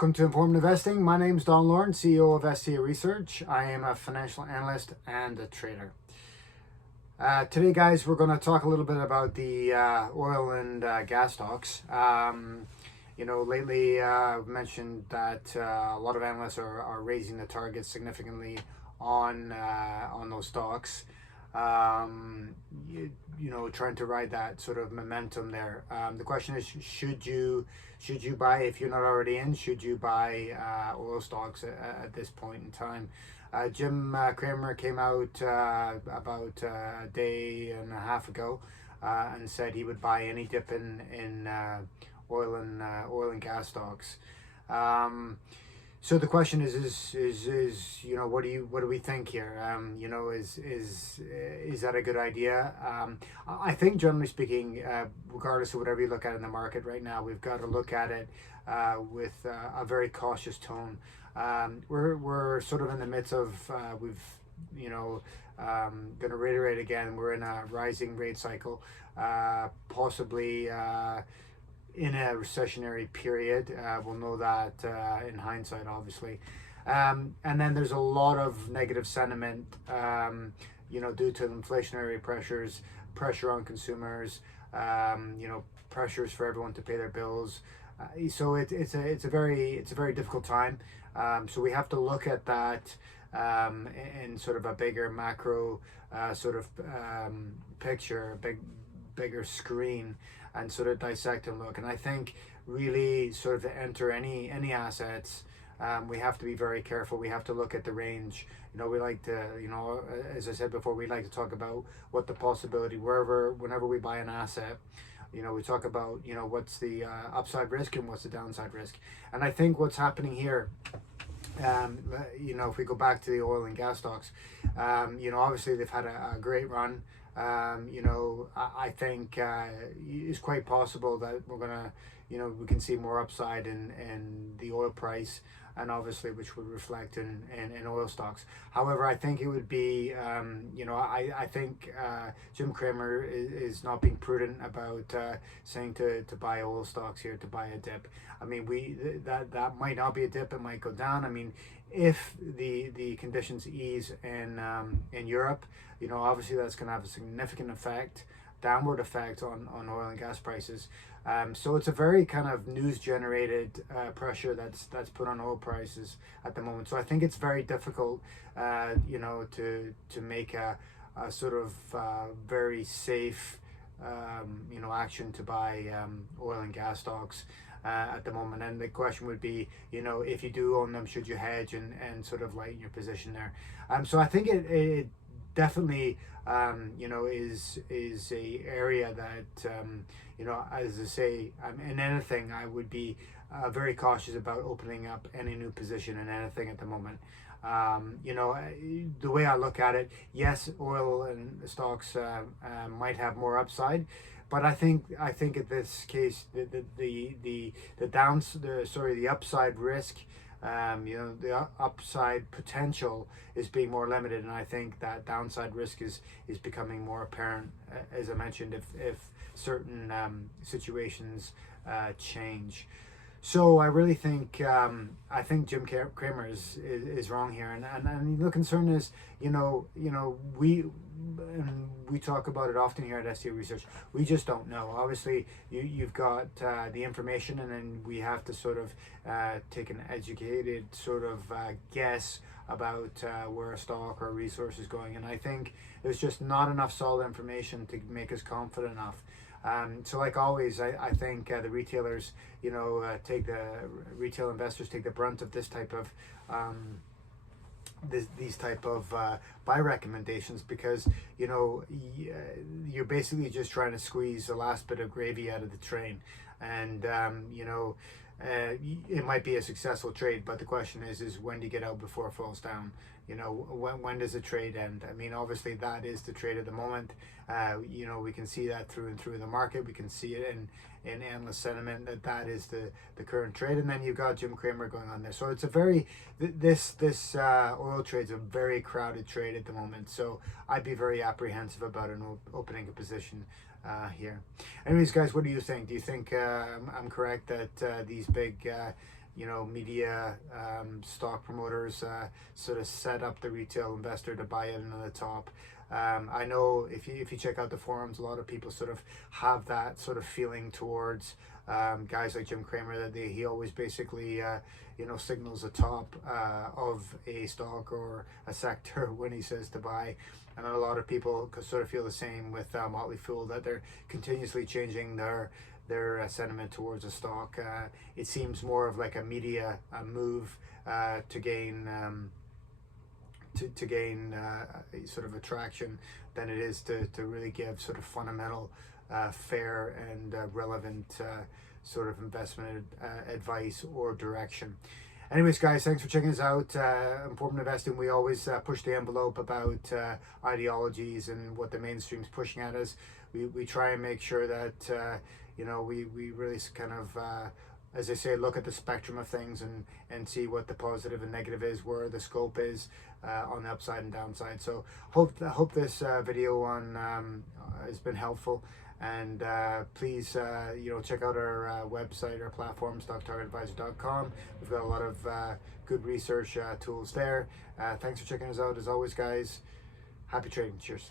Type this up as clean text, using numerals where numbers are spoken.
Welcome to Informed Investing. My name is Don Lawrence, CEO of STA Research. I am a financial analyst and a trader. Today, guys, we're going to talk a little bit about the oil and gas stocks. Lately I've mentioned that a lot of analysts are raising the targets significantly on those stocks. Trying to ride that sort of momentum there. The question is, should you buy? If you're not already in, should you buy oil stocks at this point in time? Jim Cramer came out about a day and a half ago and said he would buy any dip in oil and gas stocks. So the question is what do we think here? Is that a good idea? I think generally speaking, regardless of whatever you look at in the market right now, we've got to look at it with a very cautious tone. We're sort of in the midst of going to reiterate again, we're in a rising rate cycle, possibly in a recessionary period. We'll know that in hindsight, obviously. And then there's a lot of negative sentiment, due to inflationary pressures, pressure on consumers, pressures for everyone to pay their bills. So it's a very difficult time. So we have to look at that in sort of a bigger macro picture, bigger screen, and sort of dissect and look. And I think really sort of to enter any assets, we have to be very careful. We have to look at the range. We like to, as I said before, we like to talk about what the possibility, whenever we buy an asset, we talk about, what's the upside risk and what's the downside risk. And I think what's happening here, if we go back to the oil and gas stocks, obviously they've had a great run. I think it's quite possible that we're gonna, we can see more upside in the oil price, and obviously which would reflect in oil stocks. However, I think it would be, I think Jim Cramer is not being prudent about saying to buy oil stocks here, to buy a dip. I mean, that might not be a dip, it might go down. I mean, if the conditions ease in Europe, obviously that's going to have a significant downward effect on oil and gas prices. So it's a very kind of news-generated pressure that's put on oil prices at the moment. So I think it's very difficult, to make a sort of very safe, action to buy oil and gas stocks at the moment. And the question would be, if you do own them, should you hedge and sort of lighten your position there? So I think it definitely is a area that as I say, in anything I would be very cautious about opening up any new position in anything at the moment. The way I look at it, yes, oil and stocks might have more upside, but I think in this case the upside risk, the upside potential is being more limited, and I think that downside risk is becoming more apparent, as I mentioned, if certain situations change. So I really think Jim Cramer is wrong here, and the concern is, we talk about it often here at STA Research. We just don't know. Obviously, you've got the information, and then we have to sort of take an educated sort of guess about where a stock or resource is going. And I think there's just not enough solid information to make us confident enough. So like always, I think the retailers, retail investors take the brunt of this type of these type of buy recommendations, because you're basically just trying to squeeze the last bit of gravy out of the train, and it might be a successful trade, but the question is when do you get out before it falls down? When does the trade end? I mean, obviously that is the trade at the moment. We can see that through and through the market. We can see it in analyst sentiment that is the current trade. And then you've got Jim Cramer going on there. So it's a very, this oil trade's a very crowded trade at the moment. So I'd be very apprehensive about opening a position here. Anyways, guys, what do you think? Do you think I'm correct that these big media stock promoters sort of set up the retail investor to buy in on the top. I know if you check out the forums, a lot of people sort of have that sort of feeling towards guys like Jim Cramer, that he always basically signals the top of a stock or a sector when he says to buy. And a lot of people sort of feel the same with Motley Fool, that they're continuously changing their sentiment towards a stock. It seems more of like a media move to gain sort of attraction than it is to really give sort of fundamental, fair and relevant sort of investment advice or direction. Anyways, guys, thanks for checking us out. Important Investing, we always push the envelope about ideologies and what the mainstream's pushing at us. We try and make sure that we really kind of as I say, look at the spectrum of things and see what the positive and negative is, where the scope is on the upside and downside. So hope this video on has been helpful. And please, check out our website, our platform, stocktargetadvisor.com. We've got a lot of good research tools there. Thanks for checking us out. As always, guys, happy trading. Cheers.